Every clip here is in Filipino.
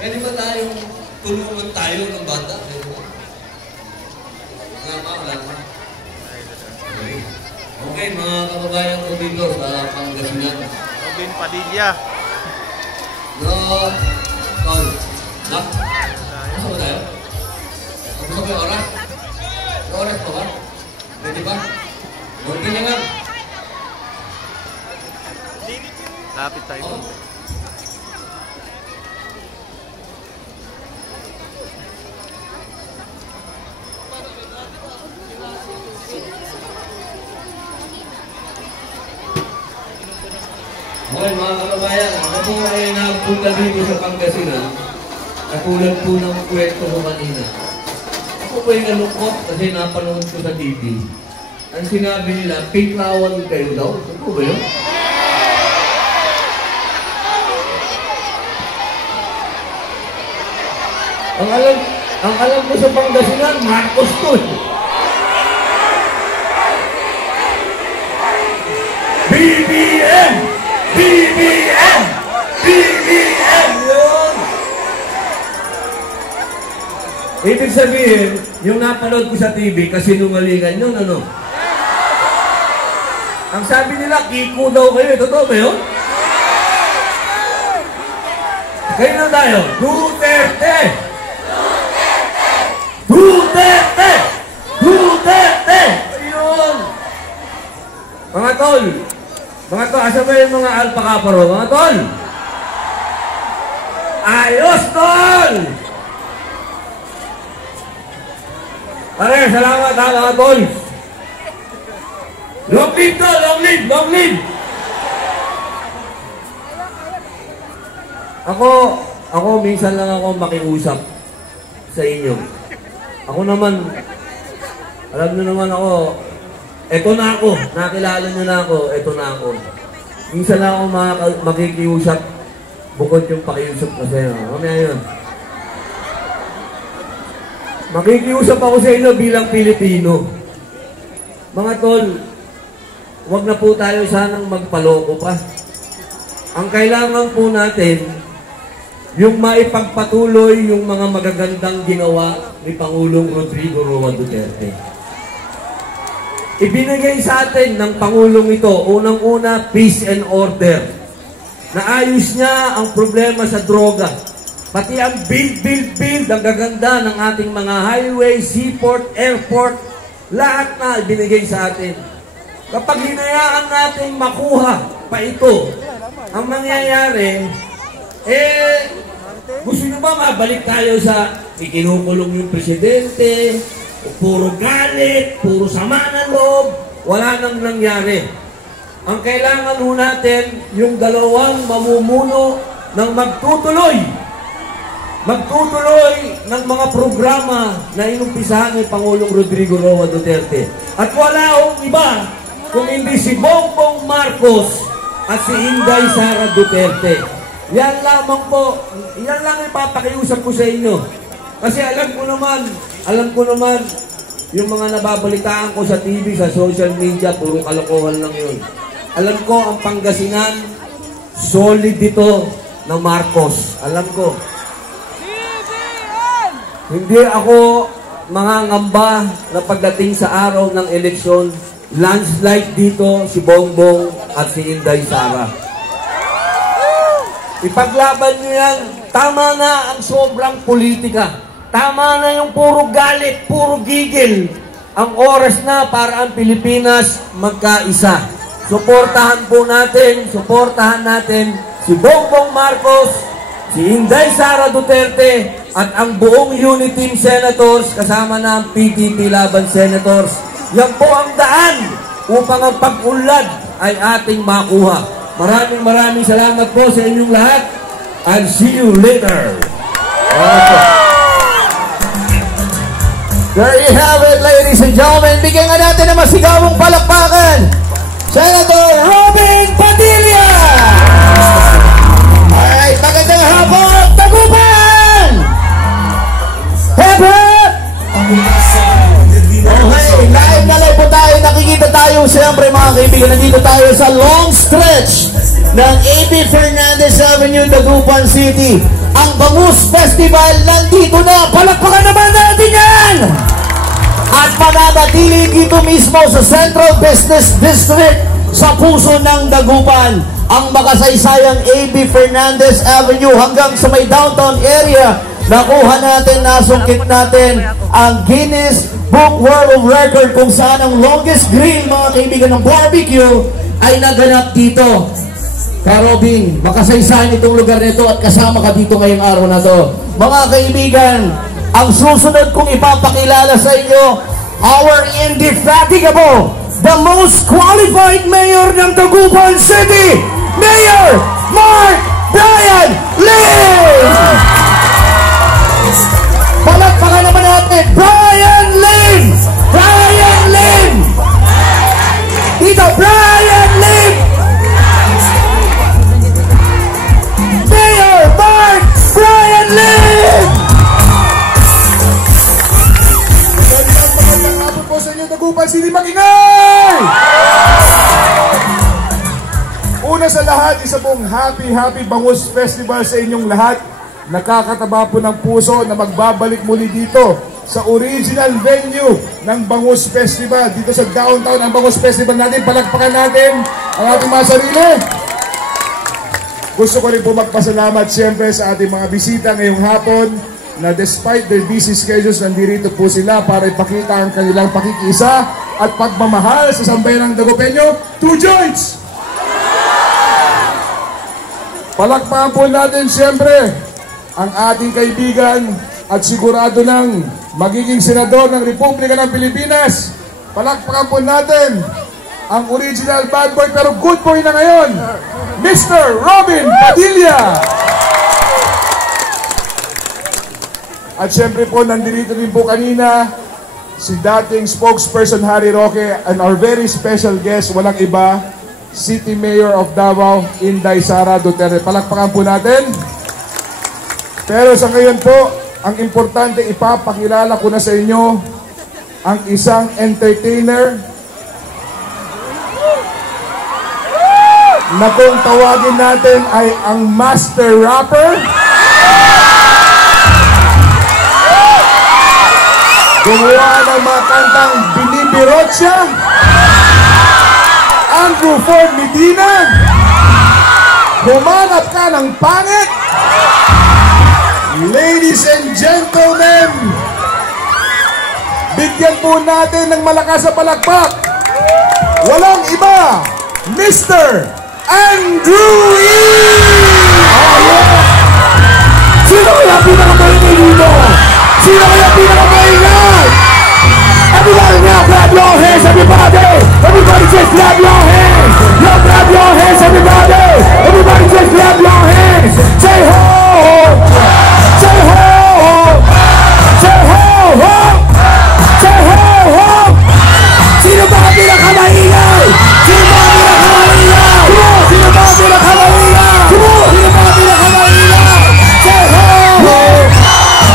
Pwede ba tayong tulungan tayo ng bata? Wala pa. Okay, mga kababayan ko dito sa Pangasinan. Robin Padilla. No, Tol. Nak? Asa ba tayo? Gusto ko yung oras? Yung oras pa ba? Pwede ba? Okay na nga. Lapit tayo. Oh. Okay, mga kababayan, ako po ay nagpunta dito sa Pangasinan. Katulad po ng kwento ko kanina. Ako po ay nalungkot kasi napanood ko sa TV. Ang sinabi nila, pinklawan kayo daw. Ano ba yun? Ang alam ko sa Pangasinan, Marcos to. BBM! BBM! BBM! Yun! Ibig sabihin, yung napanood ko sa TV, kasinungalingan yun, ano? Ang sabi nila, Kiko daw kayo. Totoo ba yun? Kayo na tayo. Duterte! Duterte! Duterte! Ayun! Mga tol! Mga tol, asa ba yung mga alpakaparo? Mga tol! Ayos, tol! Pare, salamat ha, mga tol! Long live to! Long live! Long live! Ako minsan lang ako makiusap sa inyo. Ako naman, alam nyo naman ako, eto na ako, nakilala nyo na ako, eto na ako. Minsan lang ako makikiusap, bukod yung pakiusap kasi, mamaya yun. Makikiusap ako sa inyo bilang Pilipino. Mga tol, wag na po tayo sanang magpaloko pa. Ang kailangan po natin, yung maipagpatuloy yung mga magagandang ginawa ni Pangulong Rodrigo Roa Duterte. Ibinigay sa atin ng Pangulong ito, unang-una, peace and order. Naayos niya ang problema sa droga. Pati ang build, ang gaganda ng ating mga highway, seaport, airport, lahat na ibinigay sa atin. Kapag hinayaan natin makuha pa ito, ang mangyayari, gusto nyo ba mabalik tayo sa ikinukulong yung presidente, puro galit, puro sama ng loob, wala nang nangyari. Ang kailangan ho natin, yung dalawang mamumuno ng magtutuloy ng mga programa na inumpisahan ni Pangulong Rodrigo Roa Duterte. At wala hong iba kung hindi si Bongbong Marcos at si Inday Sara Duterte. Yan lamang po, yan lang ipapakiusap ko sa inyo. Kasi alam ko naman, yung mga nababalitaan ko sa TV, sa social media, puro kalokohan lang yun. Alam ko, ang Pangasinan, solid dito ng Marcos. Alam ko. Hindi ako mangangamba na pagdating sa araw ng eleksyon, landslide dito si Bongbong at si Inday Sara. Ipaglaban nyo yan. Tama na ang sobrang politika. Tama na yung puro galit, puro gigil. Ang oras na para ang Pilipinas magkaisa. Suportahan natin si Bongbong Marcos, si Inday Sara Duterte, at ang buong Unity Team Senators kasama na ang PDP Laban Senators. Yan po ang daan upang ang pag-unlad ay ating makuha. Maraming salamat po sa inyong lahat. I'll see you later. There you have it, ladies and gentlemen. Bigyan nga natin ng masigawang palakpakan, Senator Robin Padilla! Alright, magandang hapon, Tagupan! Hep hep! Okay, live na live po tayo. Nakikita tayo, siyempre mga kaibigan. Nandito tayo sa long stretch ng A.B. Fernandez Fernandez Avenue, Dagupan City. Ang Bangus Festival nandito na. Palakpakan naman natin yan! At mananatili dito mismo sa Central Business District sa puso ng Dagupan. Ang makasaysayang A.B. Fernandez Avenue hanggang sa may downtown area. Nakuha natin, nasungkit natin ang Guinness Book World of Record kung saan ang longest grill, mga kaibigan, ng barbecue ay naganap dito. Karobing, makasaysayan itong lugar nito at kasama ka dito ngayong araw na to. Mga kaibigan, ang susunod kong ipapakilala sa inyo, our indefatigable, the most qualified mayor ng Dagupan City, Mayor Mark Brian Lim! Palakpakan naman natin, Brian Lim! Brian Lim! Dito, Brian Lim! Mayor Mark Brian Lim! Magandang hapon po sa inyo, Dagupan City, mag-ingay! Una sa lahat, isa pong happy Bangus Festival sa inyong lahat. Nakakataba po ng puso na magbabalik muli dito sa original venue ng Bangus Festival. Dito sa downtown ang Bangus Festival natin. Palakpakan natin ang ating mga sarili. Gusto ko rin po magpasalamat siyempre sa ating mga bisita ngayong hapon na despite their busy schedules, nandito po sila para ipakita ang kanilang pakikisa at pagmamahal sa sambayan ng Dagupeño. 2 joints! Palakpakan po natin siyempre ang ating kaibigan at sigurado ng magiging senador ng Republika ng Pilipinas. Palakpakan po natin ang original bad boy pero good boy na ngayon, Mr. Robin Padilla. At syempre po, nandito rin po kanina si dating spokesperson Harry Roque and our very special guest, walang iba, City Mayor of Davao, Inday Sara Duterte. Palakpakan po natin. Pero sa ngayon po, ang importante ipapakilala ko na sa inyo ang isang entertainer na kung tawagin natin ay ang master rapper. Gumawa ng mga kantang Binibirot siya, Andrew Ford Medina, Humanap Ka ng Pangit. Ladies and gentlemen, bigyan po natin ng malakas na palakpak. Walang iba, Mr. Andrew E! Sino kaya pinakamaingay dito? Sino kaya pinakamaingay? Everybody now, clap your hands, everybody! Everybody just clap your hands! Yo, clap your hands, everybody! Everybody just clap your hands! Say ho! Say ho! Say ho! Ho! Say ho! Ho! Sino ba ang pinakamaingay? Sino ba ang pinakamaingay? Sino ba ang pinakamaingay? Sino ba ang pinakamaingay? Say ho! Ho!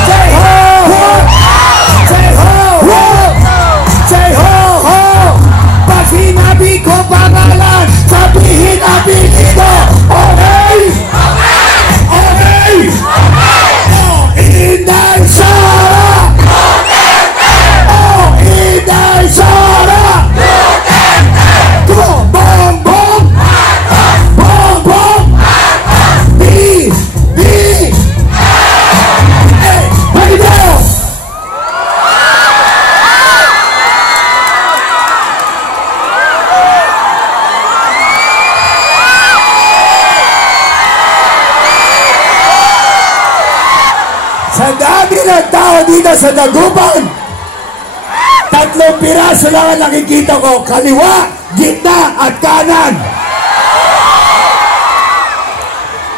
Say ho! Ho! Say ho! Ho! Say ho! Ho! Pag sinabi ko pangalan, sabihin apelido. Okay? Okay! Oh, Inday Sara! Oh, Inday Sara! Come on! Bong! Bong! Bong! Bong! B! B! Hey! Break it down! Sa dami ng tao dito sa Dagupan, 3 piraso lang ang nakikita ko, kaliwa, gitna at kanan.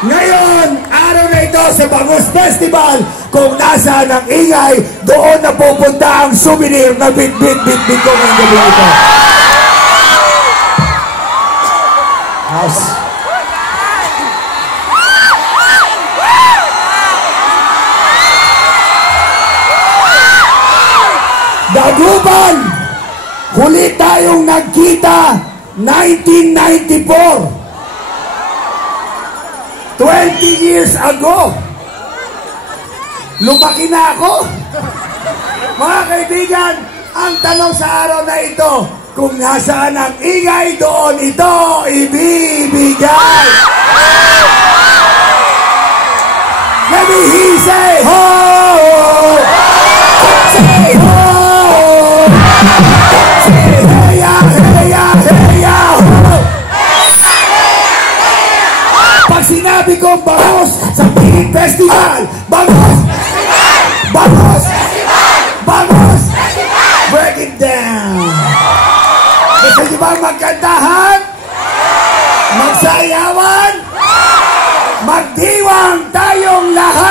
Ngayon, araw na ito sa Bangus Festival, kung nasaan ang ingay, doon na pupunta ang souvenir na bit-bit-bit-bit ko ngayong gabi ito. House. Dagupan, huli tayong nagkita 1994. 20 years ago, lumaki na ako. Mga kaibigan, ang tanong sa araw na ito, kung nasaan ang ingay, doon ito ibibigay. Let me hear you say, ho! Say, ho! Say, heya, heya, heya, ho! Pag sinabi kong bangos sa Pingin Festival, bangos! Bangos! Bangos! Break it down! Gusto niyo ba magkantahan? Magsayawan? Magdiwang tayong lahat!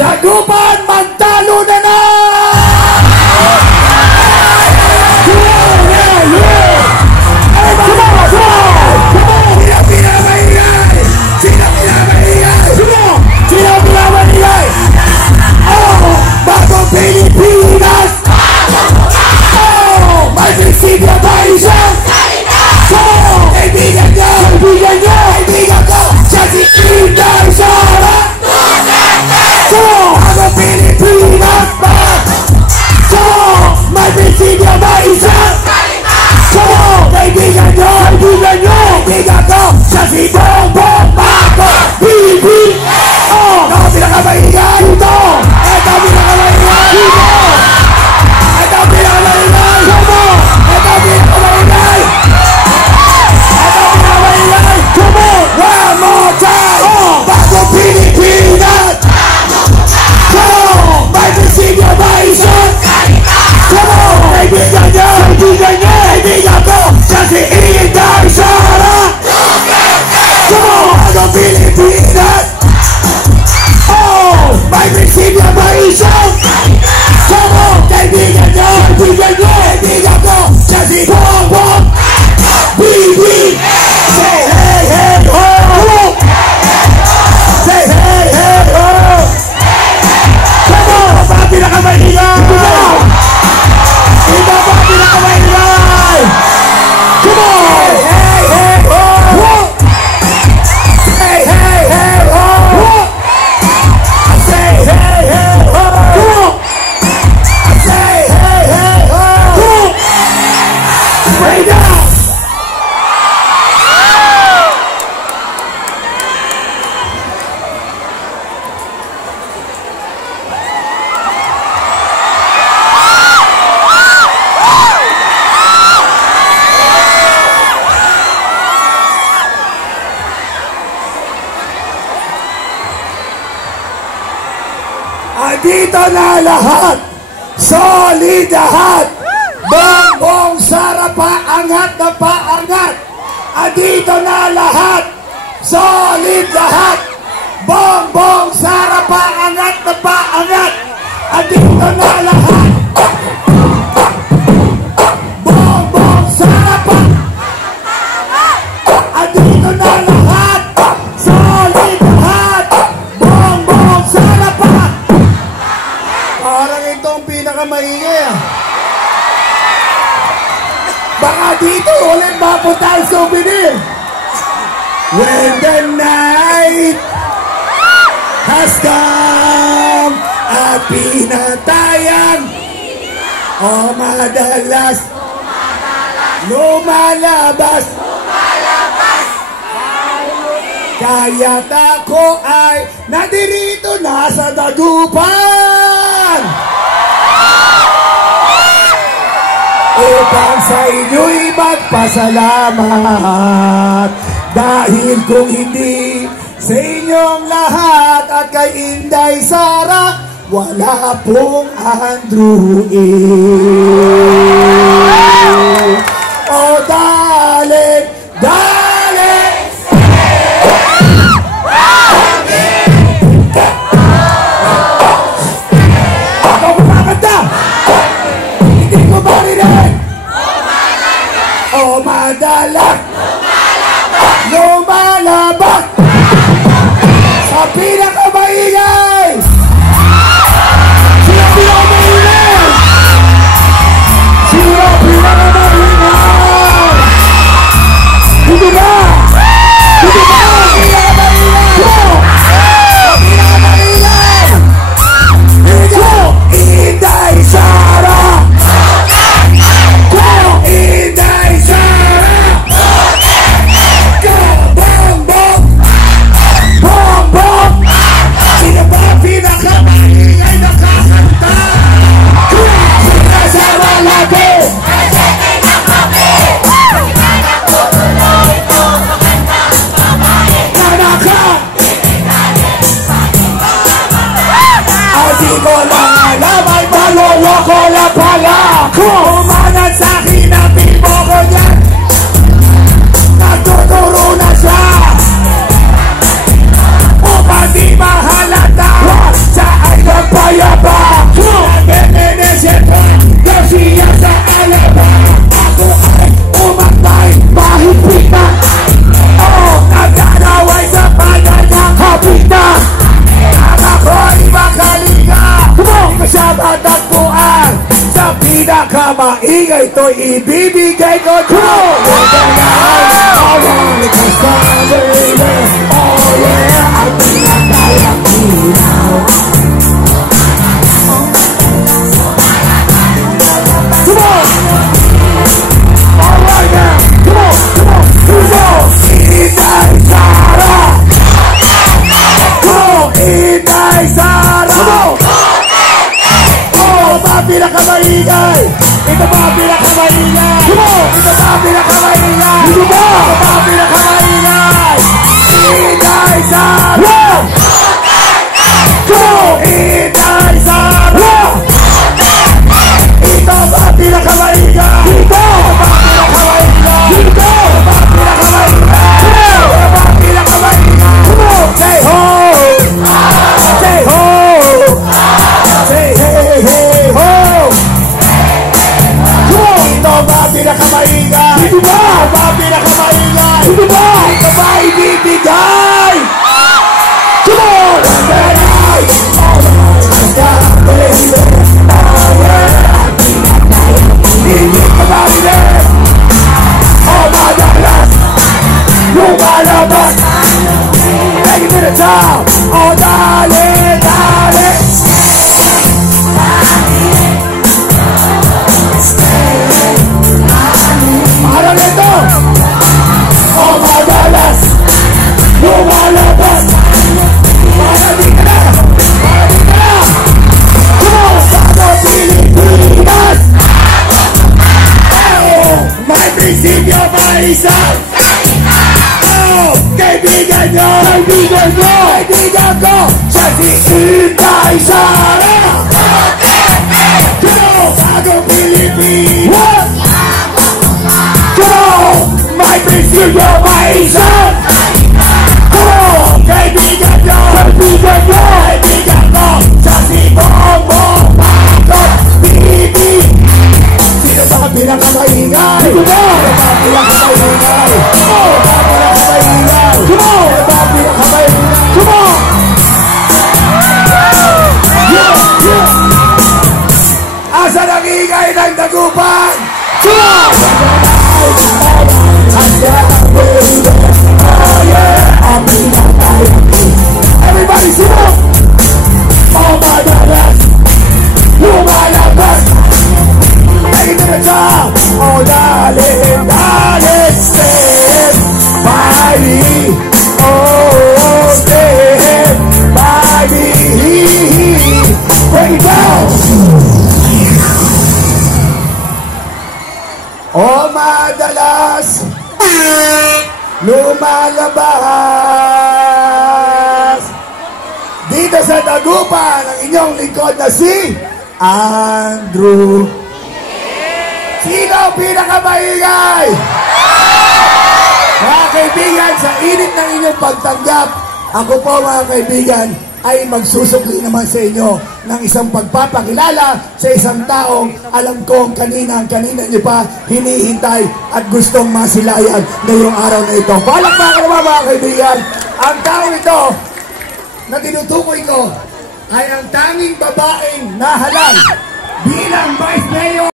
Dagupan, magtalo na na! Pilipinas! Oh! May prinsipyo ba isang? Oh! Kaibigan nyo! Kaibigan nyo! Kaibigan ko! Siya si Inday Sara! So! Ako Pilipinas ba? So! May prinsipyo ba isang? So! Kaibigan nyo! Kaibigan nyo! Kaibigan ko! Siya si Bongbong Marcos! Bibi! Oh! Ako pinakamaingan! Ito! Ito pinakamaingan! Ito! Ito pinakamaingan! Ito! Ito pinakamaingan! Ito pinakamaingan! Come on! One more time! Oh! Bago Pilipinas! Come on! May prinsipyo ba isang? Come on! Kaibigan nyo! Kaibigan nyo! Kaibigan ko! Siya si Inday Sara! Come on! Bago Pilipinas! Oh! May prinsipyo ba isang? Come on! Kaibigan nyo! Kaibigan nyo! Kaibigan ko! Siya si Bongbong Bibi! Say hey, hey, ho! Come on! Say hey, hey, ho! Come on! Iba ba pinakamaingay? Iba ba pinakamaingay? Come on! Hey, hey, ho! Say hey, hey, ho! Say hey, hey, ho! Come on! Say hey, hey, ho! Come on! Straight down! Dito na lahat, solid lahat, Bongbong Sara paangat na paangat. Dito na lahat, solid lahat, Bongbong Sara paangat na paangat. Dito na lahat, Bongbong Sara paangat. Dito na lahat, solid lahat, Bongbong Sara paangat. Parang itong pinakamaingay ah. Baka dito ulit mapunta ang souvenir. When the night has come at pinatayang o madalas lumalabas kaya't ako ay nadirito na sa Dagupan upang sa inyo'y magpasalamat. Dahil kung hindi sa inyong lahat at kay Inday Sara, wala pong Andrew E. O dali, dali, ako kumakanta, hindi ko marinig. O madalas lumalabas sa pinakamaingay. Sino pinakamaingay? Sino maingay ito'y ibibigay ko. Come on! Alright, kasama baby. Oh yeah, ang pinakayang ilaw. Come on! Alright now! Come on! Come on! Come on! Inday Sara! Come on! Inday Sara! Come on! Oh, ba pinakamaingay! Ito ba pinakamaingay? Come on! Ito ba pinakamaingay? Ito ba? Ito ba pinakamaingay? Inday Sara! Come on! Inday Sara! Ito ba pinakamaingay? Ito ba pinakamaingay? Ito ba pinakamaingay? Ito ba pinakamaingay? Come on! Say ho! Say ho! Say hey hey ho! Come on! Ito ba pinakamaingay? Ito ba pinakamaingay? Ito ba ibibigay? Come on! Alright! Alright! Baby! Higit pa ba rin? Oh, madalas lumalabas. Take it to the top. Oh, dali, dali. Parang ito. Oh, madalas lumalabas. Parang di ka na. Parang di ka na. Come on, Estado Pilipinas. May prinsipyo pa isa. Oh, kaibigan nyo, kaibigan nyo, kaibigan ko, siya si Inday Sara. Come on, bagong Pilipinas. Come on, may prinsipyo pa isa. Come on, kaibigan nyo, kaibigan nyo, kaibigan ko, siya si Bongbong Marcos, Bibi. Sino ba pinakamaingay? Sino ba pinakamaingay? Sino ba pinakamaingay? Sino ba pinakamaingay? Come on! Yeah, yeah! Asa ang ingay ng dagupan? Come on! Asa ang baby? Oh yeah! Ang pinakamaingay. Everybody sing up! Oh my God! Lumalabas! Take it to the top. Oh, darling, darling, stand by me. Oh, stand by me. Break it down. Oh, madalas lumalabas dito sa dagupan ang inyong lingkod na si Andrew. Sino ang pinakamaingay? Mga kaibigan, sa init ng inyong pagtanggap, ako po mga kaibigan ay magsusukli naman sa inyo ng isang pagpapakilala sa isang taong alam kong kanina nyo pa hinihintay at gustong masilayan ngayong araw na ito. Palakpakan naman mga kaibigan, ang taong ito na tinutukoy ko ay ang tanging babaeng nahalal bilang Vice Mayor